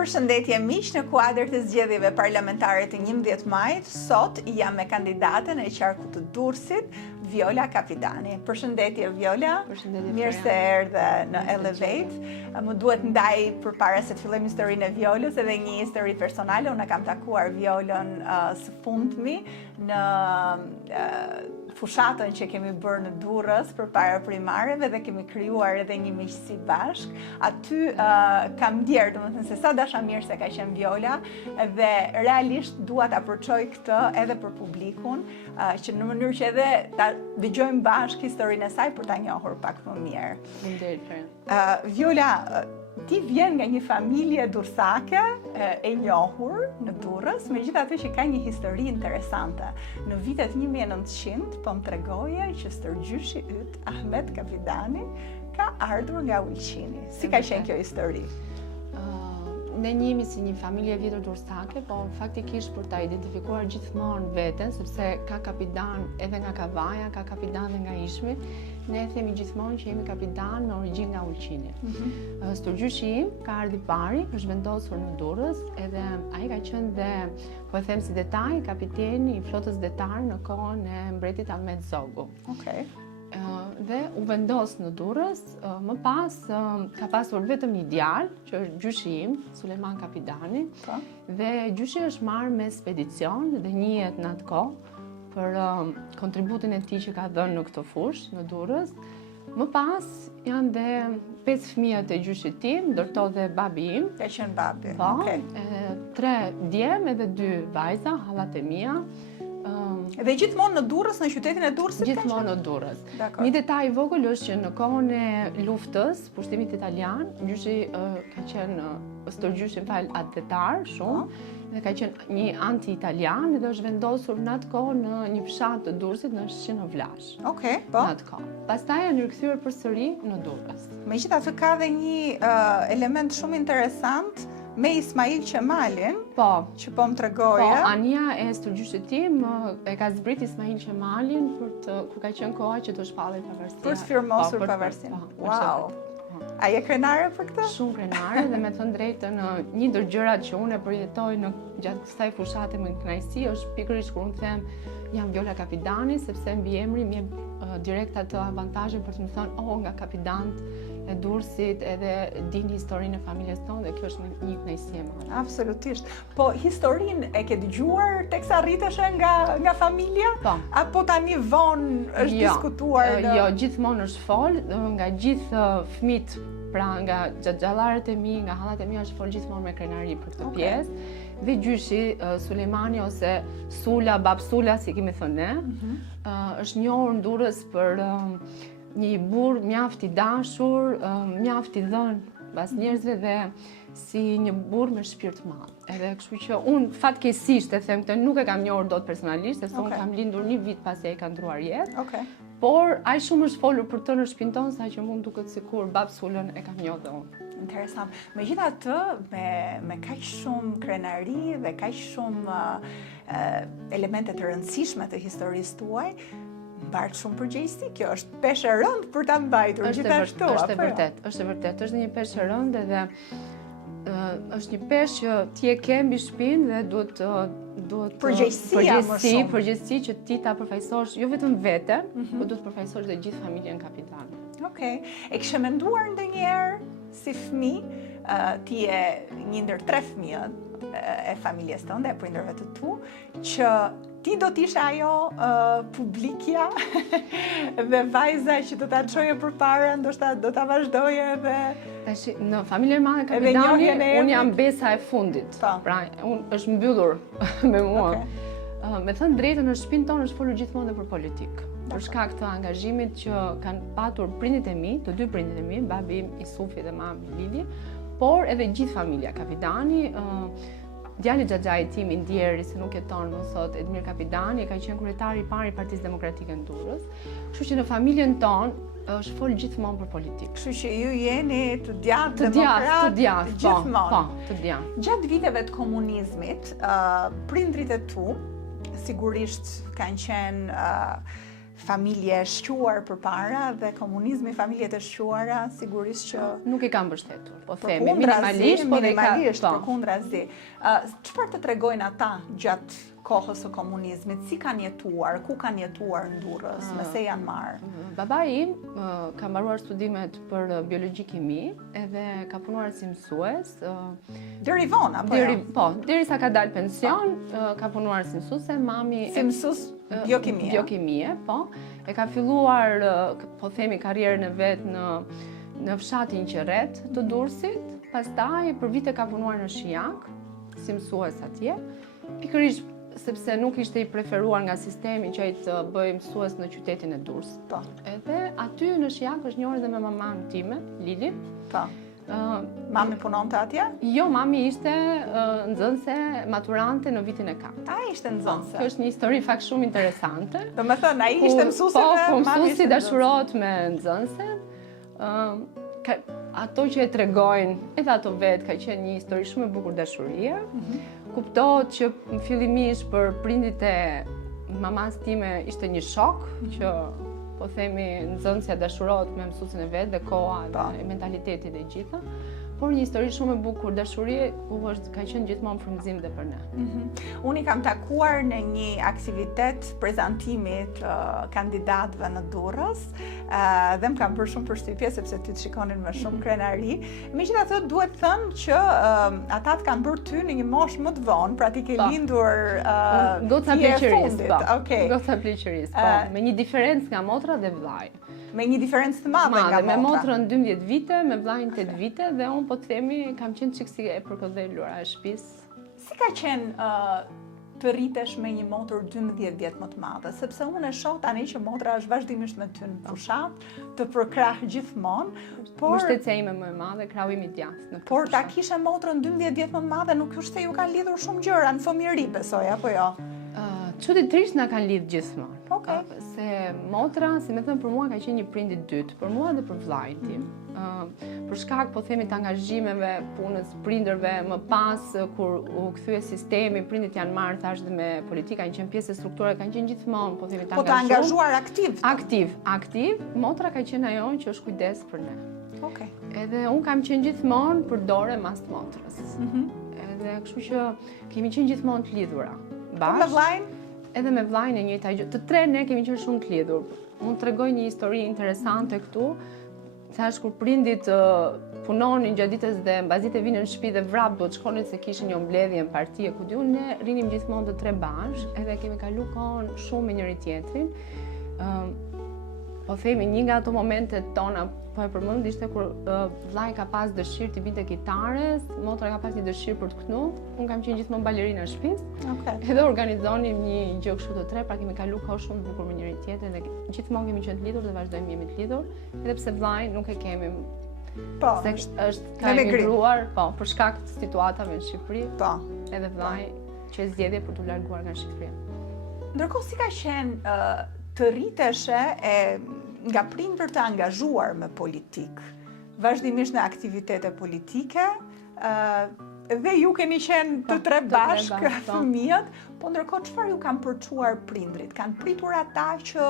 Përshëndetje miq, në kuadër të zgjedhjeve parlamentare të 11 majit, sot jam me kandidatën e qarkut të Durrësit, Viola Kapidani. Përshëndetje Viola. Përshëndetje. Mirë se erdhe në Elevate. Më duhet ndaj përpara se të fillojmë historinë e Violës edhe një histori personale. Unë kam takuar Violën së fundmi në fushatën që kemi bërë në Durrës përpara primareve dhe kemi krijuar edhe një miqësi bashk. Aty kam ndjerë, domethënë se sa dasha mirë se ka qenë Viola dhe realisht dua ta përçoj këtë edhe për publikun, që në mënyrë që edhe ta dëgjojmë bashkë historinë e saj për ta njohur pak më mirë. Faleminderit. Viola, ti vjen nga një familje durrësake e njohur në Durrës, megjithatë që ka një histori interesante. Në vitet 1900 po më tregoje që stërgjyshi yt, Ahmet Kapidani, ka ardhur nga Ulqini. Si ka qenë kjo histori? Ne njihemi si një familje e vjetër durrësake, po faktikisht për ta identifikuar gjithmonë veten, sepse ka kapidan edhe nga Kavaja, ka kapidan edhe nga Ishmi, ne themi gjithmonë që jemi kapidan me origjinë nga Ulqini. Stërgjyshi im ka ardhi pari, është vendosur në Durrës, edhe ai ka qenë dhe, po e them si detaj, kapiteni i flotës detare në kohën e mbretit Ahmet Zogu. Okej. Dhe u vendos në Durrës, më pas ka pasur vetëm një djalë, që është gjyshi im, Suleman Kapidani, dhe gjyshi është marrë me spedicion dhe njihet në atë kohë për kontributin e tij që ka dhënë në këtë fushë në Durrës. Më pas janë dhe 5 fëmijët e gjyshit tim, ndërto dhe babi im. Ka qenë babi. Po, Okej. 3 djem edhe 2 vajza, hallat e mia. Dhe gjithmonë në Durrës, në qytetin e Durrësit? Gjithmonë në Durrës. Dakor. Një detaj i vogël është që në kohën e luftës, pushtimit italian, gjyshi ka qenë stërgjyshi atletar shumë, dhe ka qenë një anti-italian dhe është vendosur në atë kohë në një fshat të Durrësit në Shqinë Vlash. Okej, po. Në atë kohë. Pastaj janë rikthyer përsëri në Durrës. Megjithatë ka dhe një element shumë interesant me Ismail Qemalin, Po, që po më po, tregoje. ania e stërgjyshit tim e ka zbrit Ismail Qemalin kur ka qenë koha që të shpallej pavarësia. Për të firmosur Po, pavarësinë. po, Wow. A je krenare për këtë? Shumë krenare dhe me thënë drejtën, një ndër gjërat që unë e përjetoj në gjatë kësaj fushate me kënaqësi është pikërisht kur unë them jam Viola Kapidani, sepse mbi emri më jep direkt atë avantazhin për të më thënë nga kapidant e Durrësit edhe dini historinë e familjes tonë dhe kjo është një kënaqësi e madhe. Absolutisht. Po historinë e ke dëgjuar teksa rriteshe nga familja? Po. Apo tani vonë është diskutuar? Jo, gjithmonë është fol, nga gjithë fëmijët, pra nga xhaxhallarët e mi, nga hallat e mi është fol gjithmonë me krenari për këtë pjesë. Dhe gjyshi Sulejmani ose Sula, Bab Sula, si kemi thënë ne, është njohur në Durrës për një burr mjaft i dashur, mjaft i dhënë pas njerëzve dhe si një burr me shpirt të madh. Edhe kështu që unë fatkeqësisht e them këtë, nuk e kam njohur dot personalisht, sepse unë kam lindur një vit pasi ai ka ndruar jetë. Okej. Por aq shumë është folur për të në shtëpinë tonë sa që mund duket sikur Bab Sulën e kam njohur dhe unë. Interesant. Megjithatë, me kaq shumë krenari dhe kaq shumë elemente të rëndësishme të historisë tuaj, mbartë shumë përgjegjësi. Kjo është peshë e rëndë për ta mbajtur gjithashtu. Është e vërtet, është e vërtet. Është një peshë e rëndë dhe është një peshë që ti e ke mbi shtëpinë dhe duhet përgjegjësi që ti ta përfaqësosh jo vetëm veten, por duhet përfaqësosh dhe gjithë familjen Kapidani. Okej. E kishe menduar ndonjëherë si fëmijë, ti je një ndër 3 fëmijët e familjes tënde, e prindërve të tu, që ti do t'ishe ajo publikja dhe vajza që do t'a çoje përpara, ndoshta do ta vazhdoje edhe tash në familjen madhe Kapidani, unë jam besa e fundit. Po. Pra, unë është mbyllur me mua. Me thënë drejtën, në shtëpinë tonë është folur gjithmonë dhe për politikë. Për shkak të angazhimit që kanë patur prindit e mi, të 2 prindit e mi, babi im Isufi dhe mami Lili, por edhe gjithë familja Kapidani. Djali xhaxhait tim i ndjeri, se nuk jeton më sot, Edmir Kapidani, ka qenë kryetari i parë i Partisë Demokratike në Durrës. Kështu që në familjen tonë është fol gjithmonë për politikë. Kështu që ju jeni të djathtë Të djathtë, gjithmonë. Po, të djathtë. Gjatë viteve të komunizmit, prindrit e tu sigurisht kanë qenë familje shquar përpara dhe komunizmi, familjet e shquara sigurisht që nuk i kanë mbështetur, po themi minimalisht, po dhe ka përkundrazi. Çfarë të tregojnë ata gjatë kohës së komunizmit, si kanë jetuar, ku kanë jetuar në Durrës, me se janë marrë? Babai im ka mbaruar studimet për biologji kimi edhe ka punuar si mësues. Deri vonë apo jo? Po, derisa ka dalë pension, ka punuar si mësuese, mami si mësues biokimie. Biokimie, po. E ka filluar, po themi, karrierën e vet në fshatin Qerret të Durrësit, pastaj për vite ka punuar në Shijak si mësues atje. Pikërisht sepse nuk ishte i preferuar nga sistemi që ai të bëjë mësues në qytetin e Durrës. Po. Edhe aty në Shijak është njohur edhe me mamën time, Lili. Po. Mami punonte atje? Jo, mami ishte nxënëse maturante në vitin e 4. A ishte nxënëse? Kjo është një histori fakt shumë interesante. Domethënë ai ishte mësuese dhe mami mësuesi dashurohet me nxënëse. Ato që e tregojnë, edhe ato vetë ka qenë një histori shumë e bukur dashurie. Kuptohet që fillimisht për prindit e mamas time ishte një shok që po themi nxënësja dashurohet me mësuesin e vet dhe koha dhe mentaliteti dhe gjitha. Por një histori shumë e bukur dashurie ka qenë gjithmonë frymëzim dhe për ne. Unë i kam takuar në një aktivitet prezantimi të kandidatëve në Durrës dhe më kam bërë shumë përshtypje sepse ty të shikonin me shumë krenari. Megjithatë duhet thënë që ata të kanë bërë ty në një moshë më të vonë, pra ti ke lindur goca pleqërisë, Goca pleqërisë, po, me një diferencë nga motra dhe vllai. Me një diferencë të madhe nga motra. Me motrën 12 vite, me vllajin 8 vite dhe unë po të themi kam qenë çik si e përkëdhelura e shtëpisë. Si ka qenë të rritesh me një motër 12 vjet më të madhe, sepse unë e shoh tani që motra është vazhdimisht me ty në fushat, të përkrah gjithmonë, por mbështetja ime më e madhe, krahu im i djathtë. Por ta kishe motrën 12 vjet më të madhe, nuk është se ju kanë lidhur shumë gjëra në fëmijëri, besoj apo jo? Çuditërisht na kanë lidhë gjithmonë. Okay. Se motra, si më thënë, për mua ka qenë një prind i dytë, për mua dhe për vllajin tim. Për shkak, po themi, të angazhimeve, punës prindërve, më pas kur u kthye sistemi, prindit janë marrë thash dhe me politika, kanë qenë pjesë e strukturave, kanë qenë gjithmonë, po themi, të angazhuar aktiv. Aktiv. Motra ka qenë ajo që është kujdes për ne. Okay. Edhe unë kam qenë gjithmonë përdore mas të motrës. Edhe kështu që kemi qenë gjithmonë të lidhura. Me vllajin? Edhe me vllajin e njëjta gjë. Të tre ne kemi qenë shumë të lidhur. Unë t'rregoj një histori interesante këtu. Thash kur prindit punonin gjatë ditës dhe mbazite vinin në shtëpi dhe vrap duhet shkonin se kishin një mbledhje në parti ku diun, ne rinim gjithmonë të tre bashkë, edhe kemi kaluar kohën shumë me njëri tjetrin. Po themi një nga ato momentet tona, po e përmend, ishte kur vllai ka pas dëshirë të binte kitares, motra ka pas një dëshirë për të këtnuar. Unë kam qenë gjithmonë balerina në shtëpi. Edhe organizonim një gjë kështu të tre, pra kemi kaluar kohë shumë bukur me njëri tjetrin dhe gjithmonë kemi qenë të lidhur dhe vazhdojmë jemi të lidhur, edhe pse vllain nuk e kemi. Po, se është ka emigruar, po, për shkak të situatave në Shqipëri. Po, edhe vllai që zgjedhje për të larguar nga Shqipëria. Ndërkohë si ka qenë të rriteshe nga prindër të angazhuar me politikë, vazhdimisht në aktivitete politike, dhe ju keni qenë të tre bashkë fëmijët, po ndërkohë çfarë ju kanë përçuar prindrit? Kanë pritur ata që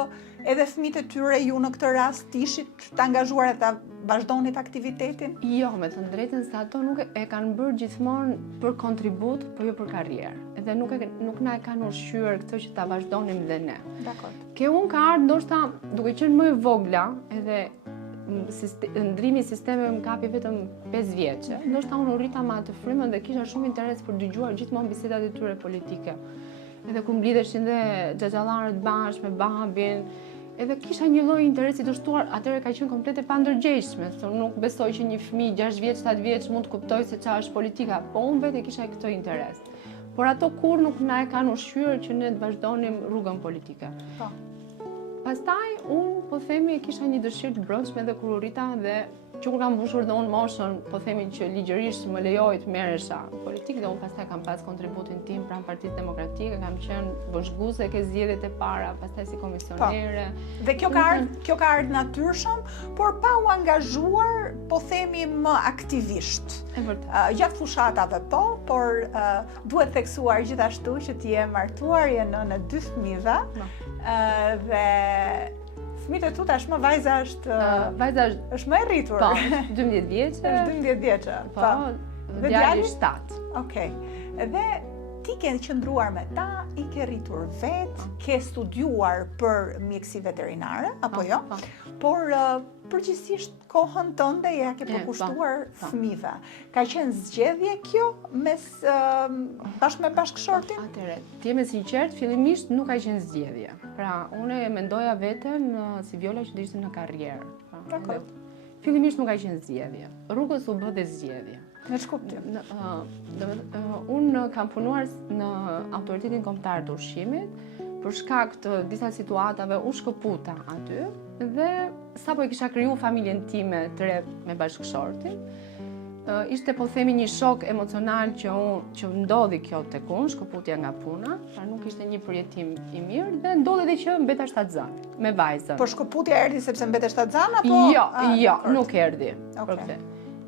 edhe fëmijët e tyre ju në këtë rast ishit të angazhuar ata vazhdonit aktivitetin? Jo, me të drejtën se ato nuk e kanë bërë gjithmonë për kontribut, po jo për karrierë. Edhe nuk na e kanë ushqyer këtë që ta vazhdonim dhe ne. Dakor. Ke unë ka ardhur ndoshta duke qenë më e vogla, edhe ndrimi i sistemeve më kapi vetëm 5 vjeçe. Ndoshta unë u rrita me atë frymën dhe kisha shumë interes për dëgjuar gjithmonë bisedat e tyre politike. Edhe ku mblidheshin dhe xhaxhallarët bashkë me babin, edhe kisha një lloj interesi të shtuar, atëherë ka qenë komplet e pandërgjegjshme. Nuk besoj që një fëmijë 6 vjeç, 7 vjeç mund të kuptojë se çfarë është politika, po unë vetë kisha këtë interes. Por ato kur nuk na e kanë ushqyer që ne të vazhdonim rrugën politike. Po. Pastaj unë po themi kisha një dëshirë të brendshme edhe kur u rrita dhe që kur kam mbushur dhe unë moshën, po themi që ligjërisht më lejoi të merresha politikë dhe unë pastaj kam pas kontributin tim pranë Partisë Demokratike, kam qenë bashkëguese ke zgjedhjet e para, pastaj si komisionere. Dhe kjo ka ardhur natyrshëm, por pa u angazhuar, po themi më aktivisht. E vërtet. Gjatë fushatave po, por duhet theksuar gjithashtu që ti je martuar, je nënë 2 fëmijëve. Dhe fëmijët e tu tashmë vajza është më e rritur. Po, 12 vjeçe. Është 12 vjeçe. Po, djali 7. Okej. Dhe ti ke qëndruar me ta, i ke rritur vetë, ke studiuar për mjekësi veterinare, apo jo? Por përgjithsisht kohën tënde ja ke përkushtuar fëmijëve. Ka qenë zgjedhje kjo bashkë me bashkëshortin? Atëre, ti jemi sinqert, fillimisht nuk ka qenë zgjedhje. Pra, unë e mendoja veten si Viola që do ishte në karrierë. Dakor. Fillimisht nuk ka qenë zgjedhje. Rrugës u bë dhe zgjedhje. Në ç'kuptim? Unë kam punuar në Autoritetin Kombëtar të Ushqimit për shkak të disa situatave u shkëputa aty dhe sapo e kisha kriju familjen time të re me bashkëshortin. Ishte po themi një shok emocional që ndodhi kjo tek unë, shkëputja nga puna, pra nuk ishte një përjetim i mirë dhe ndodhi edhe që mbeta shtatzan me vajzën. Po shkëputja erdhi sepse mbete shtatzan apo? Jo, nuk erdhi. Okej.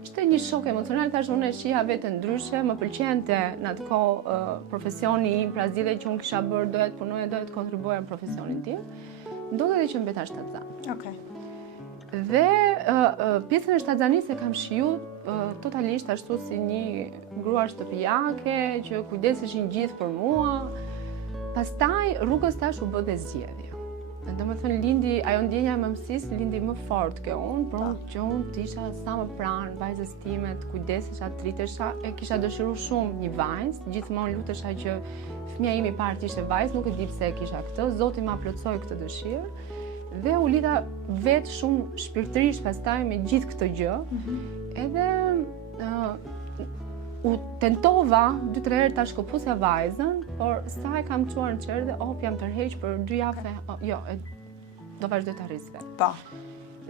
Ishte një shok emocional, tash unë e shija veten ndryshe, më pëlqente në atë kohë profesioni im, pra zgjidhja që unë kisha bërë, doja të punoja, doja të kontribuoja në profesionin tim. Ndodhi edhe që mbeta shtatzan. Okej. Dhe pjesën e shtatzanisë e kam shiju totalisht ashtu si një grua shtëpiake që kujdeseshin gjithë për mua. Pastaj rrugës tash u bë dhe zgjedhje. Domethënë lindi ajo ndjenja e mëmësisë lindi më fort ke unë, por që unë të isha sa më pranë vajzës time, të kujdesesha, të rritesha, e kisha dëshiruar shumë një vajzë, gjithmonë lutesha që fëmia ime i parë të ishte vajzë, nuk e di pse e kisha këtë, Zoti ma plotsoi këtë dëshirë. Dhe u lidha vetë shumë shpirtërisht pastaj me gjithë këtë gjë. Edhe u tentova 2-3 herë ta shkëputja vajzën, por sa e kam çuar në qerë dhe jam tërheq për 2 javë, do vazhdoj ta rris vetë. Po.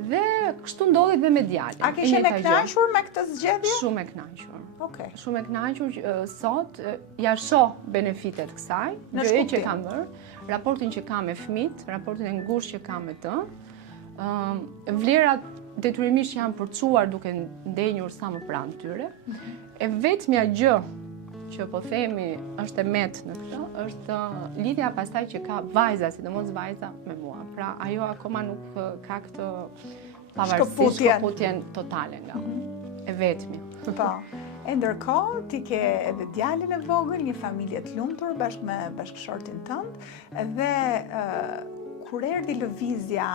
Dhe kështu ndodhi dhe me djalin. A ke qenë e kënaqur me këtë zgjedhje? Shumë e kënaqur. Okej. Shumë e kënaqur sot ja shoh benefitet kësaj, gjë që kam bërë, raportin që kam me fëmijët, raportin e ngushtë që kam me të. Vlerat detyrimisht janë përçuar duke ndenjur sa më pranë tyre. E vetmja gjë që po themi është e met në këtë, është lidhja pastaj që ka vajza, sidomos vajza me mua. Pra ajo akoma nuk ka këtë pavarësisht shkëputjen totale nga unë. E vetmja. Po. E ndërkohë, ti ke edhe djalin e vogël, një familje të lumtur bashkë me bashkëshortin tënd, dhe kur erdhi lëvizja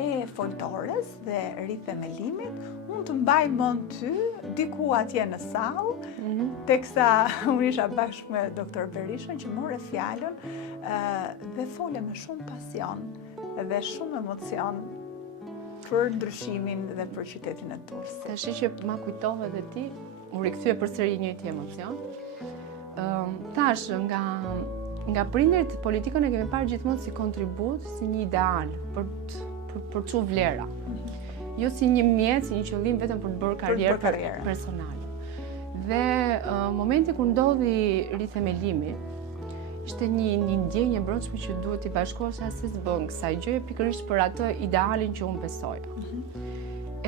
e foltores dhe rrithemelimit, unë të mbaj mend ty diku atje në sallë, teksa unë isha bashkë me doktor Berishën që morë fjalën dhe fole me shumë pasion dhe shumë emocion për ndryshimin dhe për qytetin e Durrësit. Tash që ma kujtove edhe ti, u rikthye përsëri njëjti emocion. Tash nga prindërit politikën e kemi parë gjithmonë si kontribut, si një ideal për çu vlera. Jo si një mjet, si një qëllim vetëm për të bërë karrierë personale. Dhe momenti kur ndodhi rithemelimi, ishte një ndjenjë e brendshme që duhet t'i bashkohesha se s'bën kësaj gjëje pikërisht për atë idealin që unë besoja.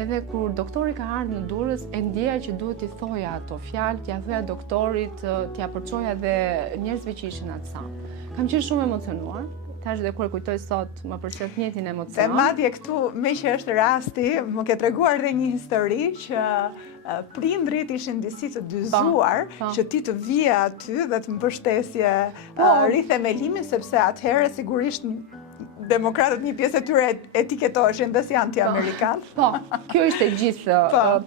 Edhe kur doktori ka ardhur në Durrës, e ndjeja që duhet t'i thoja ato fjalë, t'ia thoja doktorit, t'ia përçoja dhe njerëzve që ishin atë sallë. Kam qenë shumë emocionuar. Tash dhe kur e kujtoj sot, më përshtet njëjtin emocion. Dhe madje këtu, me që është rasti, më ke treguar dhe një histori që prindrit ishin disi të dyzuar që ti të vije aty dhe të mbështesje rithemelimin, sepse atëherë sigurisht demokratët një pjesë e tyre etiketoheshin dhe si anti-amerikan. Po, kjo ishte gjithë.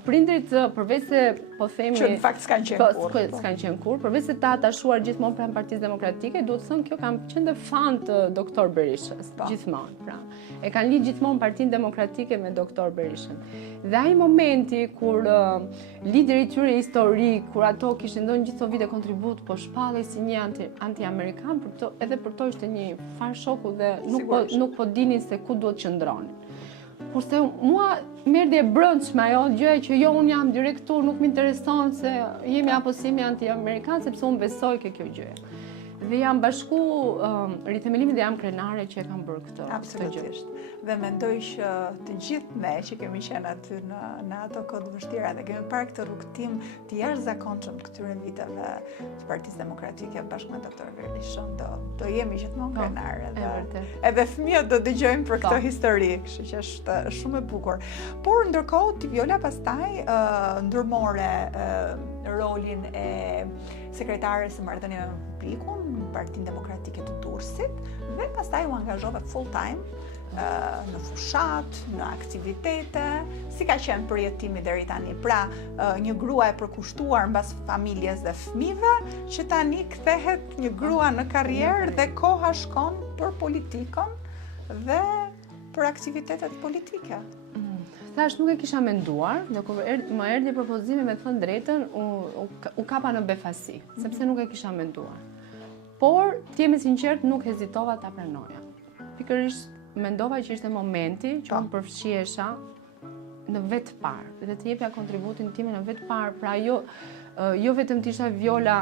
Prindrit përveç se po themi që në fakt s'kanë qenë kurrë. S'kanë qenë kurrë, përveç se ta atashuar gjithmonë pranë Partisë Demokratike, duhet të thënë kjo kam qenë dhe fan të doktor Berishës, gjithmonë, pra. E kanë lidh gjithmonë Partinë Demokratike me doktor Berishën. Dhe ai momenti kur lideri i tyre historik, kur ato kishin dhënë gjithë këto vite kontribut, po shpallej si një anti-amerikan, edhe për to ishte një far shoku dhe nuk po dinin se ku duhet qëndronin. Kurse mua merdi e brendshme ajo gjëja që jo unë jam direktor, nuk më intereson se jemi apo si jemi anti-amerikan, sepse unë besoj ke kjo gjë. Dhe jam bashku rithemelimi dhe jam krenare që e kam bërë këtë. Absolutisht. Dhe mendoj që të gjithë ne që kemi qenë aty në ato kohë vështira dhe kemi parë këtë rrugtim të jashtëzakonshëm këtyre viteve të Partisë Demokratike bashkë me doktor Verlishon, do jemi gjithmonë krenare. Edhe fëmijët do dëgjojnë për këtë histori, kështu që është shumë e bukur. Por ndërkohë ti Viola pastaj ndërmore rolin e sekretares së marrëdhënieve me publikun në Partinë Demokratike të Durrësit dhe pastaj u angazhove full time në fushat, në aktivitete, si ka qenë përjetimi deri tani. Pra, një grua e përkushtuar mbas familjes dhe fëmijëve, që tani kthehet një grua në karrierë dhe koha shkon për politikën dhe për aktivitetet politike. Thash nuk e kisha menduar, dhe kur më erdhi propozimi me thënë drejtën, u kapa në befasi, sepse nuk e kisha menduar. Por, të jemi sinqert, nuk hezitova ta pranoja. Pikërisht mendova që ishte momenti që unë përfshihesha në vetë parë dhe të jepja kontributin tim në vetë parë, pra jo vetëm të isha Viola,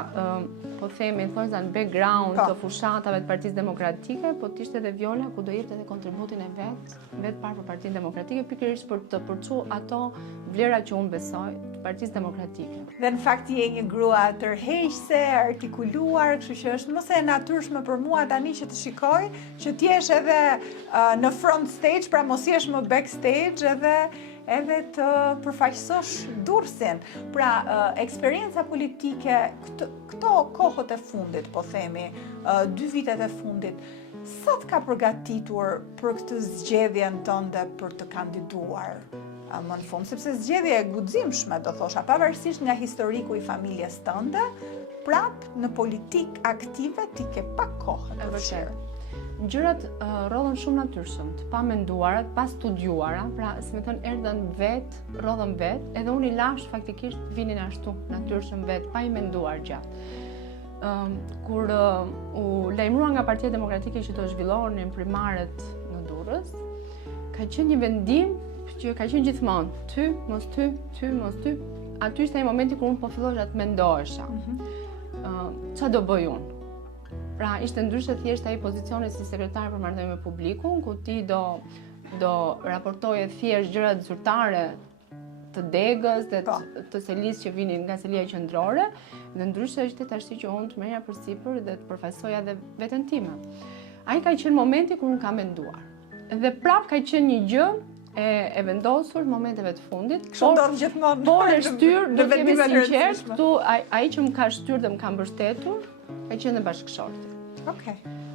po themi, në background të fushatave të Partisë Demokratike, po të ishte edhe Viola ku do jepte edhe kontributin e vetë parë për Partinë Demokratike, pikërisht për të përçu ato vlera që unë besoj të Partisë Demokratike. Dhe në fakt je një grua tërheqëse, artikuluar, kështu që është mos e natyrshme për mua tani që të shikoj që ti jesh edhe në front stage, pra mos jesh më backstage edhe të përfaqësosh Durrësin. Pra, eksperienca politike, këto kohët e fundit, po themi, 2 vitet e fundit, sa të ka përgatitur për këtë zgjedhjen tënde për të kandiduar më në fund, sepse zgjedhje e guximshme, do thosha, pavarësisht nga historiku i familjes tënde, prap në politik aktive ti ke pak kohë të vështirë. Gjërat rodhen shumë natyrshëm, pa menduarat, pa studiuara, pra si më thënë erdhën rodhen vetë, edhe unë i lash faktikisht vinin ashtu, natyrshëm vetë, pa i menduar gjatë. Kur u lajmërua nga Partia Demokratike që do zhvillonin primaret në Durrës, ka qenë një vendim që ka qenë gjithmonë, ty, mos ty, mos ty. Aty ishte ai momenti kur unë po fillosha të mendohesha. Ç'a do bëj unë? Pra, ishte ndryshe thjesht ai pozicioni si sekretar për marrëdhënie me publikun, ku ti do raportoje thjesht gjërat zyrtare të degës dhe të selisë që vinin nga selia qendrore, dhe ndryshe ishte tash që unë të merrja përsipër dhe të përfaqësoja dhe veten time. Ai ka qenë momenti kur unë kam menduar. Dhe prap ka qenë një gjë e vendosur në momenteve të fundit. Por e shtyr, do të jemi sinqert, këtu ai që më ka shtyr dhe më ka mbështetur, ka qenë dhe bashkëshorti.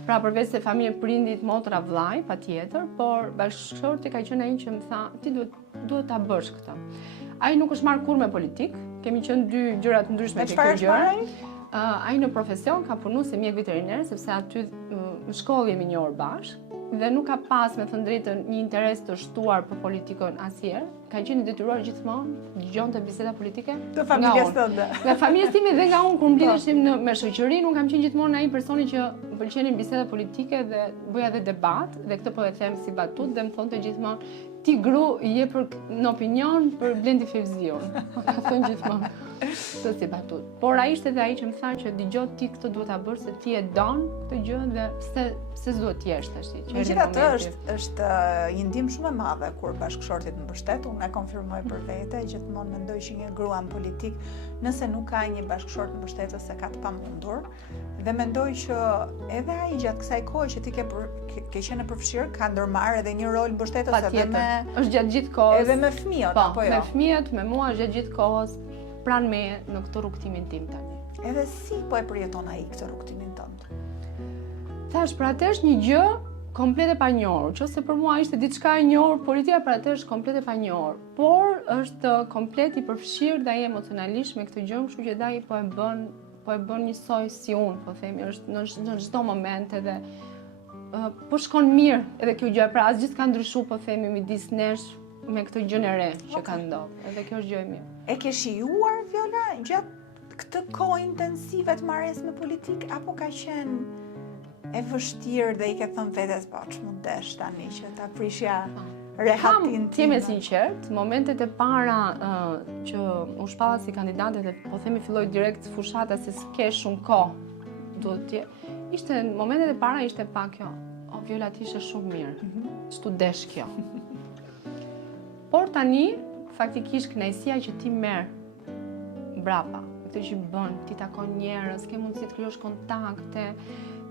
Pra përveç se familje prindit, motra, vllai, patjetër, por bashkëshorti ka qenë ai që më tha, ti duhet ta bësh këtë. Ai nuk është marrë kur me politik, kemi qenë 2 gjëra të ndryshme te kjo gjë. Ai në profesion ka punuar si mjek veteriner, sepse aty në shkollë jemi një orë bashkë, dhe nuk ka pas, me thënë drejtën, një interes të shtuar për politikën asnjëherë. Ka qenë detyruar gjithmonë dëgjonte biseda politike të familjes tënde. Nga familjes time dhe nga unë kur mblidheshim me shoqërinë, unë kam qenë gjithmonë ai personi që më pëlqenin biseda politike dhe bëja edhe debat, dhe këtë po e them si batut dhe më thonte gjithmonë ti gru je në opinion për Blendi Fevzion. Ka thënë gjithmonë. Këtë si batut. Por ai ishte edhe ai që më tha që dëgjoj ti këtë duhet ta bësh se ti e don këtë gjë dhe pse s'duhet të jesh tash. Megjithatë është një ndihmë shumë e madhe kur bashkëshorti të mbështet. Unë e konfirmoj për vete, gjithmonë mendoj që një grua në politik, nëse nuk ka një bashkëshort mbështetës se ka të pamundur, dhe mendoj që edhe ai gjatë kësaj kohe që ti ke qenë përfshirë, ka ndërmarrë edhe një rol mbështetës është gjatë gjithë kohës. Edhe me fëmijët, apo jo? Me fëmijët, me mua gjatë gjithë kohës, pranë meje në këtë rrugtimin tim tani. Edhe si po e përjeton ai këtë rrugtimin tënd? Thash, për atë është një gjë komplet e panjohur, qose për mua ishte diçka e njohur, politika për atë është komplet e panjohur, por është komplet i përfshirë dhe ai emocionalisht me këtë gjë, kështu që ai po e bën njësoj si unë, po themi, është në çdo moment edhe po shkon mirë edhe kjo gjë, pra asgjë s'ka ndryshuar, po themi, midis nesh me këtë gjën e re që ka ndodhur. Edhe kjo është gjë e mirë. E ke shijuar Viola gjatë këtë kohë intensive të marrjes me politik, apo ka qenë e vështirë dhe i ke thënë vetes po ç'mund desh tani që ta prishja rehatin tim? Ti me sinqert, momentet e para që u shpalla si kandidate dhe po themi filloi direkt fushata se s'ke shumë kohë, duhet ishte në momentet e para ishte pak kjo, o Viola ti ishe shumë mirë, ç'tu desh kjo. Por tani, faktikisht kënaqësia që ti merr brapa, këtë që bën, ti takon njerëz, ke mundësi të krijosh kontakte,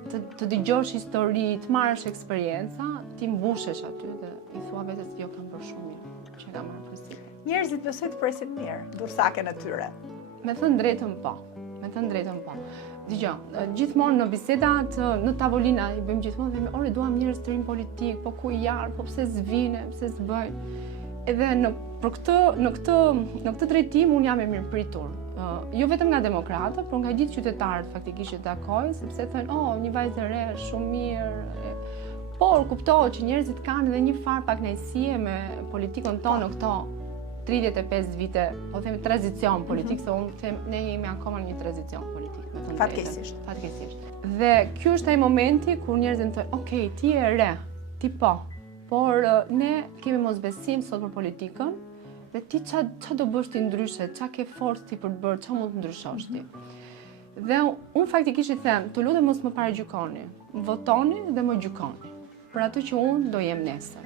të dëgjosh histori, të marrësh eksperjenca, ti mbushesh aty dhe i thua vetes jo kam bërë shumë mirë, që kam marrë përsi. Njerëzit besoj të presin mirë, dursaken e tyre. Me thënë drejtën po. Dgjoj, gjithmonë në bisedat, në tavolina, i bëjmë gjithmonë dhe ore duam njerëz të rinj politik, po ku janë, po pse s'vine, pse s'bëjnë. Edhe në këtë drejtim unë jam e mirëpritur. Jo vetëm nga demokratët, por nga gjithë qytetarët faktikisht që takoj, sepse thënë, një vajzë e re, shumë mirë. Por kuptohet që njerëzit kanë edhe një farë pakënaqësie me politikën tonë në këto 35 vite, po themi tranzicion politik, se unë them ne jemi akoma në një tranzicion politik. Fatkeqësisht. Dhe ky është ai momenti kur njerëzit thonë, "Okej, ti je re, ti po, por ne kemi mosbesim sot për politikën, dhe ti ç'a do bësh ti ndryshe, ç'a ke forcë ti për të bërë, ç'a mund të ndryshosh ti." Dhe unë faktikisht i them, të lutem mos më paragjykoni, votoni dhe më gjykoni për atë që unë do jem nesër.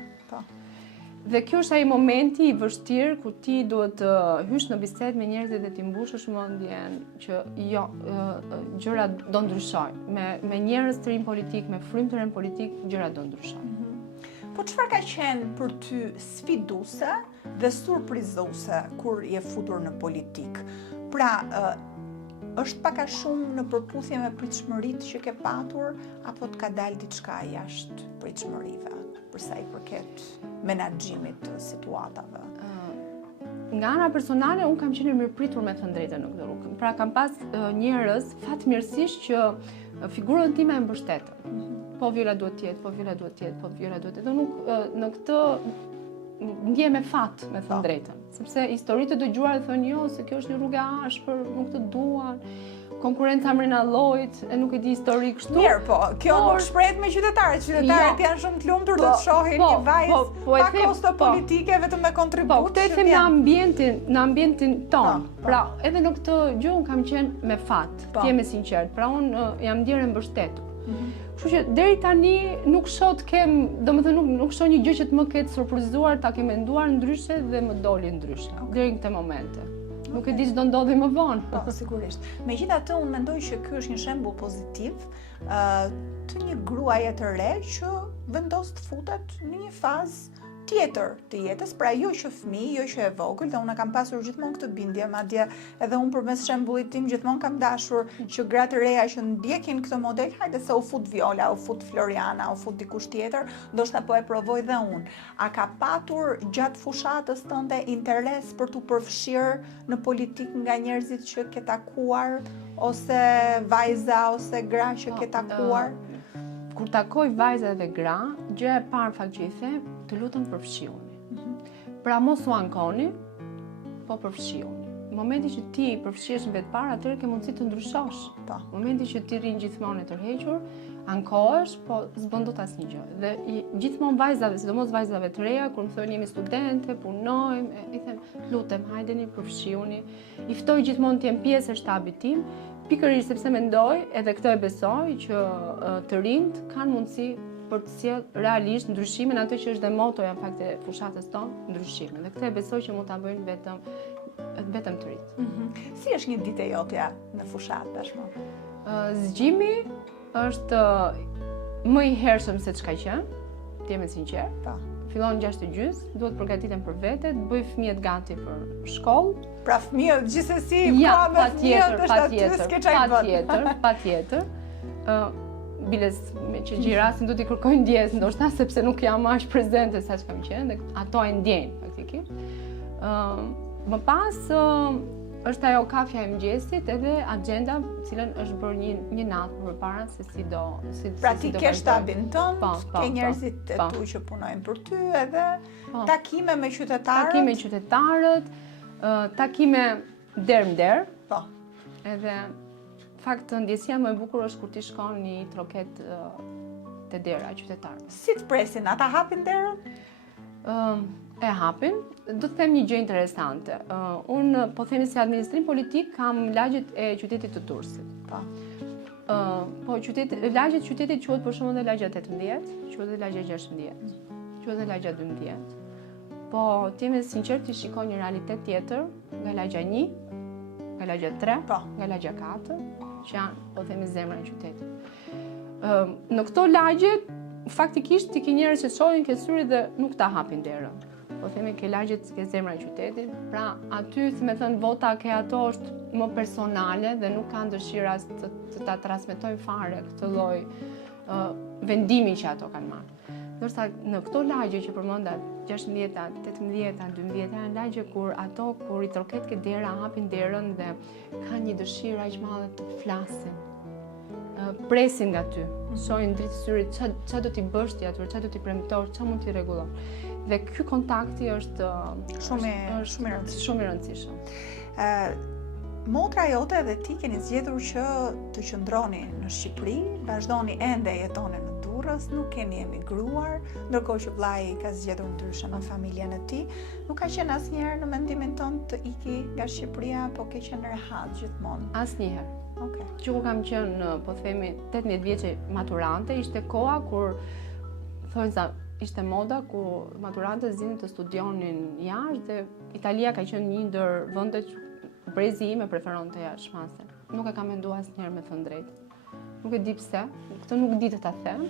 Dhe kjo është ai momenti i vështirë ku ti duhet të hysh në bisedë me njerëzit dhe ti mbushësh mendjen që jo, gjërat do ndryshojnë. Me njerëz të rinj politik, me frymë të rinj politik, gjërat do ndryshojnë. Po çfarë ka qenë për ty sfiduese dhe surprizuese kur je futur në politik? Pra, është pak a shumë në përputhje me pritshmëritë që ke patur, apo të ka dalë diçka jashtë pritshmërive, për sa i përket menaxhimit të situatave? Nga ana personale, unë kam qenë mirëpritur me thënë drejtën në këtë rrugë. Pra kam pas njerëz fatmirësisht që figurën time e mbështetën. Po Viola duhet të jetë, po Viola duhet të jetë, po Viola duhet të jetë. Dhe nuk në këtë ndje me fat, me thënë drejtën. Sepse historitë të dëgjuara thonë jo, se kjo është një rrugë e ashpër, nuk të duan. Konkurenca mrena llojit, e nuk e di histori kështu. Mirë, po, kjo nuk shprehet me qytetarët. Qytetarët janë shumë të lumtur të shohin një vajzë pa kosto politike vetëm me kontribut. Po, këtë e them në ambientin ton. Pra, edhe në këtë gjë unë kam qenë me fat, të jem e sinqert. Pra unë jam ndjerë e mbështetur. Kështu që deri tani nuk shoh të kem, domethënë nuk shoh një gjë që të më ketë surprizuar, ta kem menduar ndryshe dhe më doli ndryshe deri në këtë momente. Nuk e di ç'do ndodhi më vonë. Po, sigurisht. Megjithatë, unë mendoj që ky është një shembull pozitiv të një gruaje të re që vendos të futet në një fazë tjetër të jetës, pra jo që fëmijë, jo që e vogël, dhe unë kam pasur gjithmonë këtë bindje, madje edhe unë përmes shembullit tim gjithmonë kam dashur që gratë reja që ndjekin këtë model, hajde se u fut Viola, u fut Floriana, u fut dikush tjetër, ndoshta po e provoj dhe unë. A ka patur gjatë fushatës tënde interes për t'u përfshirë në politik nga njerëzit që ke takuar, ose vajza ose gra që ke takuar? Kur takoj vajza dhe gra, gjëja e parë fakt që i them, të lutem përfshihuni. Pra mos u ankoni, po përfshihuni. Në momentin që ti përfshihesh në vetparë, atëherë ke mundësi të ndryshosh. Në momentin që ti rrin gjithmonë e tërhequr, ankohesh, po s'bën dot asnjë gjë. Dhe gjithmonë vajzave, sidomos vajzave të reja, kur më thonë jemi studente, punojmë, i them, lutem, hajdeni, përfshihuni. I ftoj gjithmonë të jem pjesë e shtabit tim, pikërisht sepse mendoj, edhe këtë e besoj, që të rinjt kanë mundësi për të sjellë realisht ndryshimin, atë që është dhe motoja në fakt e fushatës tonë, ndryshimin. Dhe këtë e besoj që mund ta bëjnë vetëm të rinjt. Si është një ditë e jotja në fushatë tashmë? Zgjimi është më i hershëm se çka qenë, të jem e sinqert. Fillon 6:30, duhet përgatiten për vete, të bëj fëmijët gati për shkollë. Pra fëmijët gjithsesi ka me fëmijët është aty s'ke çaj bën. Patjetër. Biles me që gjirasin du t'i kërkoj ndjes, ndoshta sepse nuk jam aq prezente sa që kam qenë, dhe ato e ndjejnë faktikisht. Më pas është ajo kafja e mëngjesit edhe agenda, cilën është bërë një natë përpara se si do Pra ti ke shtabin tënd, ke njerëzit e tu që punojnë për ty, edhe takime me qytetarët. Takime me qytetarët, takime der. Edhe fakt ndjesia më e bukur është kur ti shkon në një troket te dera e qytetarëve. Si të presin? Ata hapin derën? E hapin. Do të them një gjë interesante. Unë po themi si administrim politik kam lagjet e qytetit të Durrësit. Po lagjet qytetit quhet për shembull dhe lagja 18, quhet dhe lagja 16, quhet dhe lagja 12. Po ti me sinqert ti shikon një realitet tjetër nga lagja 1, nga lagja 3, nga lagja 4, që janë, po themi, zemra e qytetit. Në këto lagje, faktikisht ti ke njerëz që shohin ke syri dhe nuk ta hapin derën. Po themi ke lagjet ke zemra e qytetit, pra aty, si me thënë, vota ke ato është më personale dhe nuk kanë dëshira të ta transmetojnë fare këtë lloj vendimi që ato kanë marrë. Ndërsa në këto lagje që përmenda 16-ta, 18-ta, 12-ta, janë lagje kur i troket ke dera, hapin derën dhe kanë një dëshirë aq madhe të flasin. Presin nga ty, shohin dritë syrit çfarë do t'i bësh ti aty, çfarë do t'i premtosh, çfarë mund t'i rregullosh. Dhe ky kontakti është shumë i rëndësishëm. Motra jote dhe ti keni zgjedhur që të qëndroni në Shqipëri, vazhdoni ende jetoni në Durrës, nuk keni emigruar, ndërkohë që vllai ka zgjedhur ndryshe me familjen e tij. Nuk ka qenë asnjëherë në mendimin tënd të iki nga Shqipëria, po ke qenë rehat gjithmonë? Asnjëherë. Okej. Që kur kam qenë, po themi, 18 vjeçë maturante, ishte koha kur ishte moda ku maturantët zinin të studionin jashtë dhe Italia ka qenë një ndër vendet brezi im e preferonte jashtëmasin. Nuk e kam menduar asnjëherë me thënë drejtë. Nuk e di pse, këtë nuk di të ta them,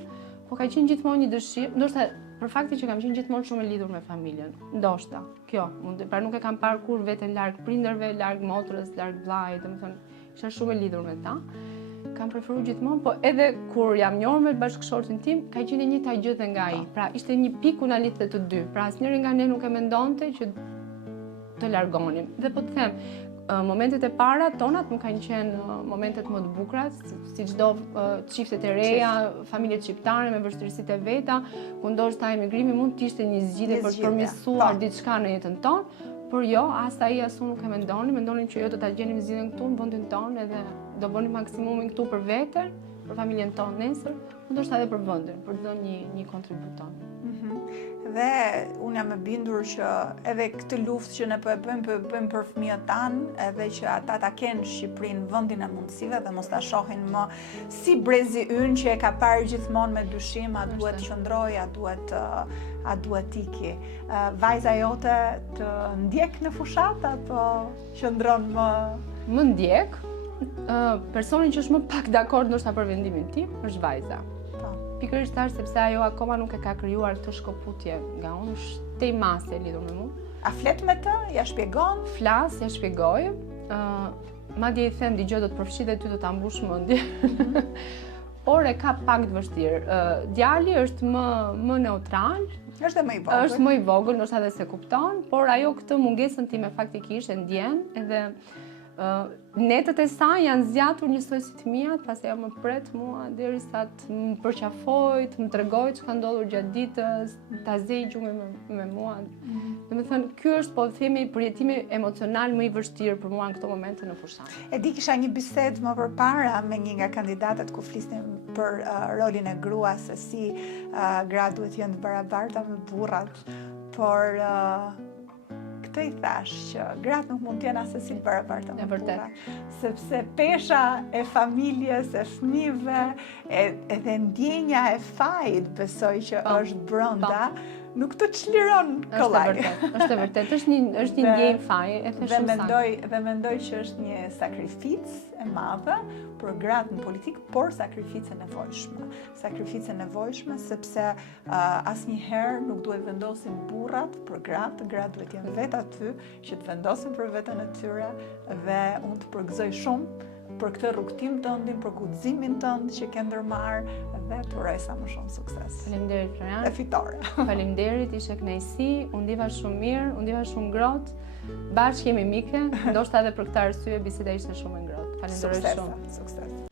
po ka qenë gjithmonë një dëshirë, ndoshta për faktin që kam qenë gjithmonë shumë e lidhur me familjen. Ndoshta, kjo, pra nuk e kam parë kur veten larg prindërve, larg motrës, larg vllait, domethënë isha shumë e lidhur me ta. Kam preferuar gjithmonë, po edhe kur jam njohur me bashkëshortin tim, ka qenë një taj gjë dhe nga ai. Pra ishte një pikë ku na lidhte të dy. Pra asnjëri nga ne nuk e mendonte që të largonim. Dhe po të them, momentet e para tonat nuk kanë qenë momentet më të bukura, si çdo çiftet e reja, familjet shqiptare me vështirësitë e veta, ku ndoshta emigrimi mund të ishte një zgjidhje për të përmirësuar diçka në jetën tonë, por jo, as ai as unë nuk e mendonim që jo do ta gjenim zgjidhjen këtu në vendin tonë edhe do bënim maksimumin këtu për veten, për familjen tonë nesër, ndoshta edhe për vendin, për të dhënë një kontribut tonë. Dhe unë jam e bindur që edhe këtë luftë që ne po e bëjmë për fëmijët tanë, edhe që ata ta kenë Shqipërinë vendin e mundësive dhe mos ta shohin më si brezi ynë që e ka parë gjithmonë me dyshim, a duhet qëndroj, a duhet iki. Vajza jote të ndjek në fushat apo qëndron më ndjek? Personi që është më pak dakord ndoshta për vendimin tim është vajza. Pikërisht tash sepse ajo akoma nuk e ka krijuar këtë shkoputje nga unë, është tej mase lidhur me mua. A flet me të? Ja shpjegon? Flas, ja shpjegoj. Madje i them dëgjoj do të përfshi dhe ty do ta mbush mendjen. Por e ka pak të vështirë. Djali është më neutral. Është më i vogël. Është më i vogël, ndoshta edhe se kupton, por ajo këtë mungesën time faktikisht e ndjen edhe netët e saj janë zgjatur njësoj si të mijat, pasi ajo më pret mua derisa të më përqafoj, të më tregoj ç'ka ndodhur gjatë ditës, ta zej gjumin me mua. Domethënë, ky është, po themi, përjetimi emocional më i vështirë për mua në këto momente në fushat. E di kisha një bisedë më përpara me një nga kandidatët ku flisnim për rolin e gruas, se si gratë duhet jenë të barabarta me burrat, por këtë i thash që gratë nuk mund të jenë asesi të barabarta me burrat, sepse pesha e familjes, e fëmijëve, edhe ndjenja e fajit, besoj që është brenda, nuk të çliron kollaj. Është e vërtet, është një ndjenjë faji, e the shumë saktë. Dhe mendoj që është një sakrificë e madhe për gratë në politikë, por sakrificë e nevojshme. Sakrificë e nevojshme sepse asnjëherë nuk duhet vendosin burrat për gratë duhet jenë vetë aty që të vendosin për veten e tyre, dhe unë të përgëzoj shumë për këtë rrugtim tëndin, për guximin tënd që ke ndërmarrë, dhe të uroj sa më shumë sukses. Faleminderit Florian. Dhe fitore. Faleminderit, ishte kënaqësi, u ndiva shumë mirë, u ndiva shumë ngrohtë. Bashkë jemi mike, ndoshta edhe për këtë arsye biseda ishte shumë e ngrohtë. Falenderoj shumë. Sukses.